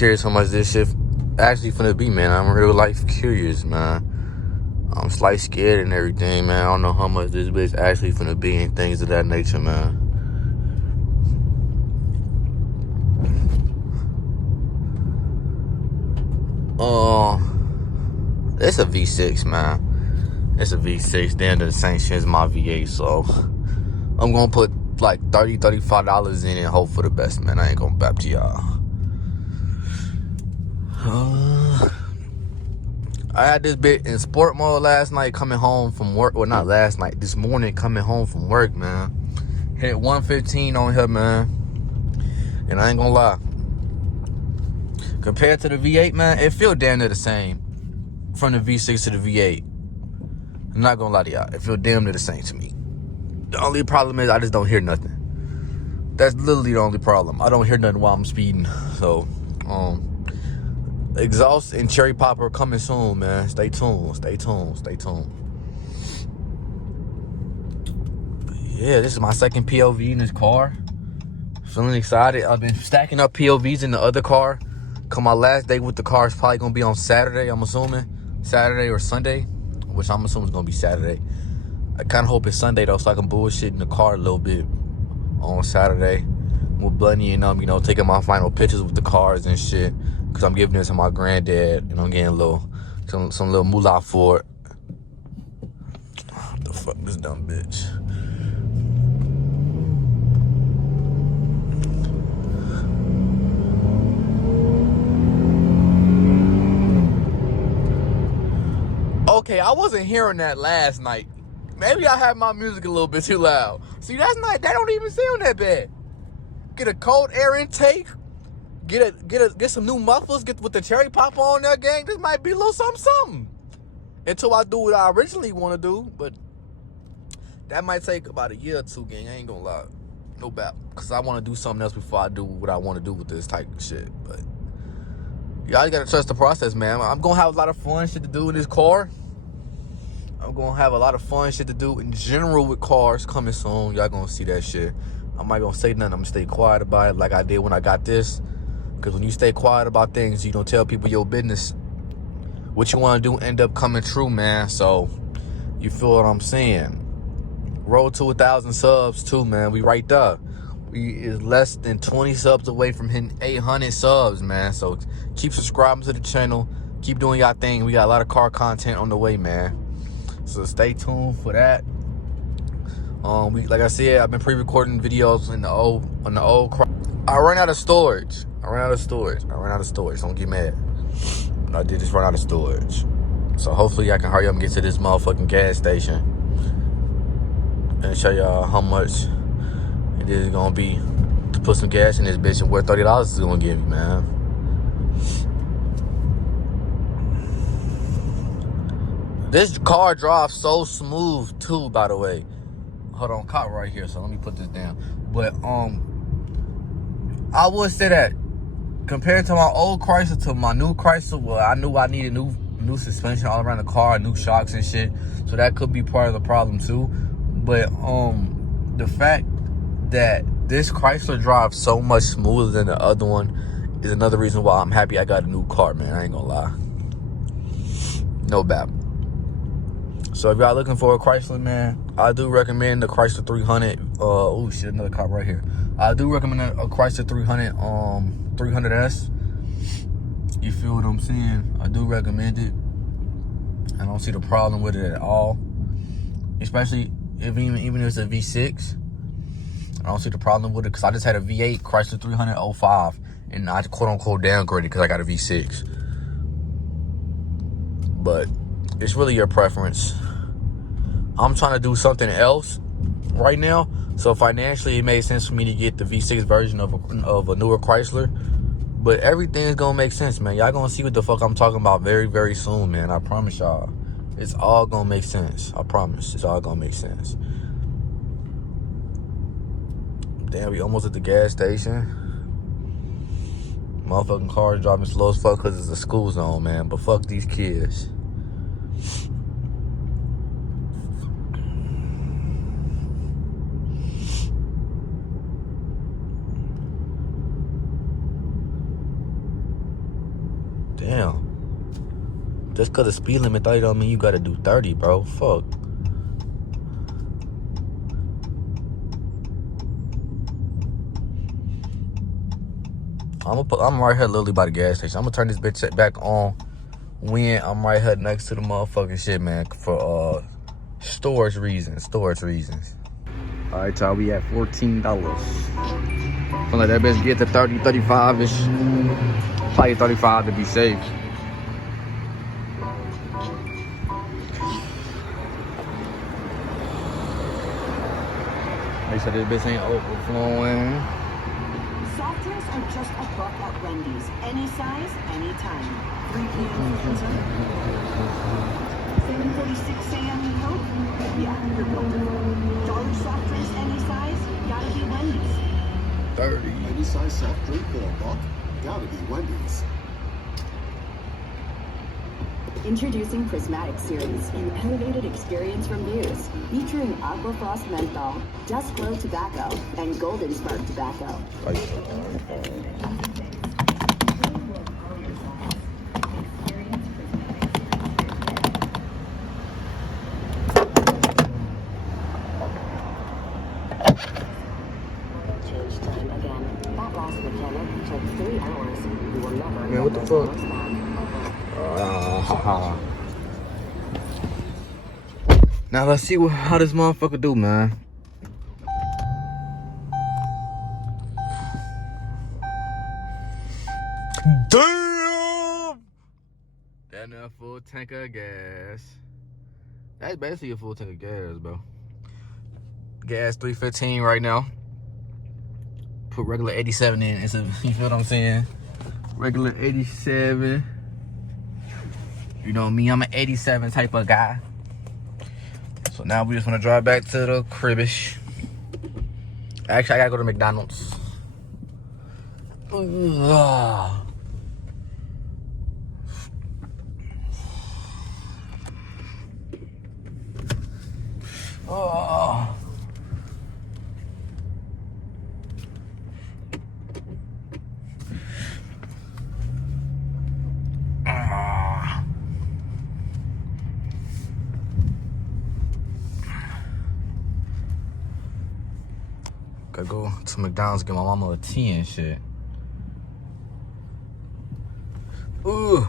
curious how much this shit actually finna be, man. I'm real life curious, man. I'm slightly scared and everything, man. I don't know how much this bitch actually finna be and things of that nature, man. It's a V6, man. It's a V6. They're under the same shit as my V8, so I'm gonna put like $30, $35 in it and hope for the best, man. I ain't gonna bap to y'all. I had this bit in sport mode last night coming home from work. Well, not last night. This morning coming home from work, man. Hit 115 on here, man. And I ain't gonna lie. Compared to the V8, man, it feel damn near the same. From the V6 to the V8. I'm not gonna lie to y'all. It feel damn near the same to me. The only problem is I just don't hear nothing. That's literally the only problem. I don't hear nothing while I'm speeding. So, exhaust and cherry popper coming soon, man. Stay tuned. Stay tuned. Stay tuned. Yeah, this is my second POV in this car. Feeling excited. I've been stacking up POVs in the other car. Cause my last day with the car is probably gonna be on Saturday, I'm assuming. Saturday or Sunday, which I'm assuming is gonna be Saturday. I kinda hope it's Sunday though, so I can bullshit in the car a little bit on Saturday. With Bunny and you know, taking my final pictures with the cars and shit. Cause I'm giving it to my granddad and I'm getting a little, some little moolah for it. What the fuck, this dumb bitch. Okay, I wasn't hearing that last night. Maybe I had my music a little bit too loud. See, that don't even sound that bad. Get a cold air intake. Get some new mufflers. Get with the cherry popper on there, gang. This might be a little something. Until I do what I originally want to do, but that might take about a year or two, gang. I ain't gonna lie, no doubt, cause I want to do something else before I do what I want to do with this type of shit. But y'all gotta trust the process, man. I'm gonna have a lot of fun shit to do in this car. I'm gonna have a lot of fun shit to do in general with cars coming soon. Y'all gonna see that shit. I'm not gonna say nothing. I'm gonna stay quiet about it like I did when I got this. Because when you stay quiet about things, you don't tell people your business. What you want to do end up coming true, man. So, you feel what I'm saying? Road to 1,000 subs, too, man. We right there. We is less than 20 subs away from hitting 800 subs, man. So, keep subscribing to the channel. Keep doing y'all thing. We got a lot of car content on the way, man. So, stay tuned for that. Like I said, I've been pre-recording videos on the old I ran out of storage. Don't get mad. But I did just run out of storage. So hopefully I can hurry up and get to this motherfucking gas station and show y'all how much it is gonna be to put some gas in this bitch and where $30 is gonna give me, man. This car drives so smooth too, by the way. Hold on, cop right here, so let me put this down. But I would say that compared to my old Chrysler to my new Chrysler, well, I knew I needed new suspension all around the car, new shocks and shit. So that could be part of the problem too. But the fact that this Chrysler drives so much smoother than the other one is another reason why I'm happy I got a new car, man. I ain't gonna lie. No bad. So if y'all looking for a Chrysler, man, I do recommend the Chrysler 300. Oh shit, another cop right here. I do recommend a Chrysler 300s. You feel what I'm saying? I do recommend it. I don't see the problem with it at all. Especially if even if it's a V6. I don't see the problem with it because I just had a V8 Chrysler 300 05 and I quote unquote downgraded because I got a V6. But it's really your preference. I'm trying to do something else right now, so financially it made sense for me to get the V6 version of a newer Chrysler. But everything's gonna make sense, man. Y'all gonna see what the fuck I'm talking about very, very soon, man. I promise y'all. It's all gonna make sense. I promise. It's all gonna make sense. Damn, we almost at the gas station. Motherfucking cars driving slow as fuck because it's a school zone, man. But fuck these kids. Damn. Just cause the speed limit 30 don't mean you gotta do 30, bro. Fuck. I'm right here literally by the gas station. I'm gonna turn this bitch back on when I'm right here next to the motherfucking shit, man, for storage reasons. All right, y'all, we at $14. Feel like that bitch get to 30, 35-ish. Probably 35 to be safe. Make sure this bitch ain't overflowing. Soft drinks are just a buck at Wendy's. Any size, anytime. 3 p.m. for 7:46 a.m. you hope? Yeah, you're golden. Dollar soft drinks, any size, gotta be Wendy's. 30. Any size soft drink for a buck? Gotta be Wendy's. Introducing Prismatic Series, an elevated experience from Views, featuring Aqua Frost Menthol, Dusk Glow Tobacco, and Golden Spark Tobacco. Change time again. That last mechanic took 3 hours. You will never. Man, what the fuck? Now let's see how this motherfucker do, man. Damn! That a full tank of gas. That's basically a full tank of gas, bro. Gas 315 right now. Put regular 87 in. It's a, you feel what I'm saying? Regular 87. You know me, I'm an 87 type of guy. So now we just want to drive back to the cribbish. Actually, I gotta go to McDonald's. Ugh. Oh. Gotta go to McDonald's, get my mama a tea and shit. Ooh.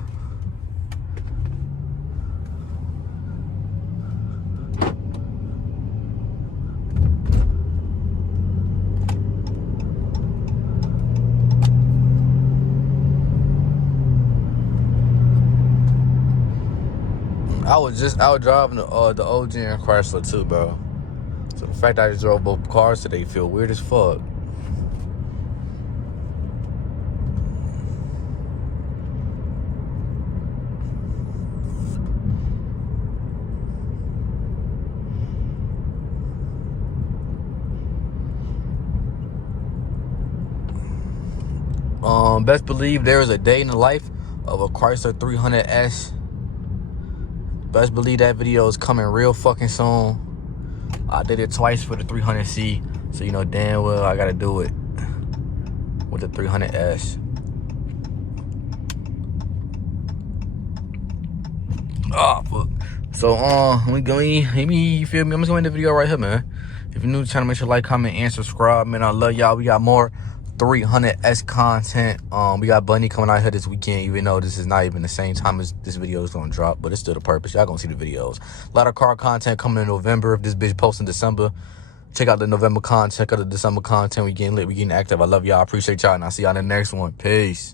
I was just out driving the OG and Chrysler too, bro. So the fact that I just drove both cars today feel weird as fuck. Best believe there is a day in the life of a Chrysler 300s. Best believe that video is coming real fucking soon. I did it twice for the 300C, so you know damn well I gotta do it with the 300S. Oh fuck. So we going, maybe you feel me? I'm just gonna end the video right here, man. If you're new to the channel, make sure to like, comment, and subscribe. Man, I love y'all. We got more 300S content. We got Bunny coming out here this weekend, even though this is not even the same time as this video is gonna drop, but it's still the purpose. Y'all gonna see the videos. A lot of car content coming in November. If this bitch posts in December, check out the November content, check out the December content. We getting lit, we getting active. I love y'all. I appreciate y'all, and I'll see y'all in the next one. Peace.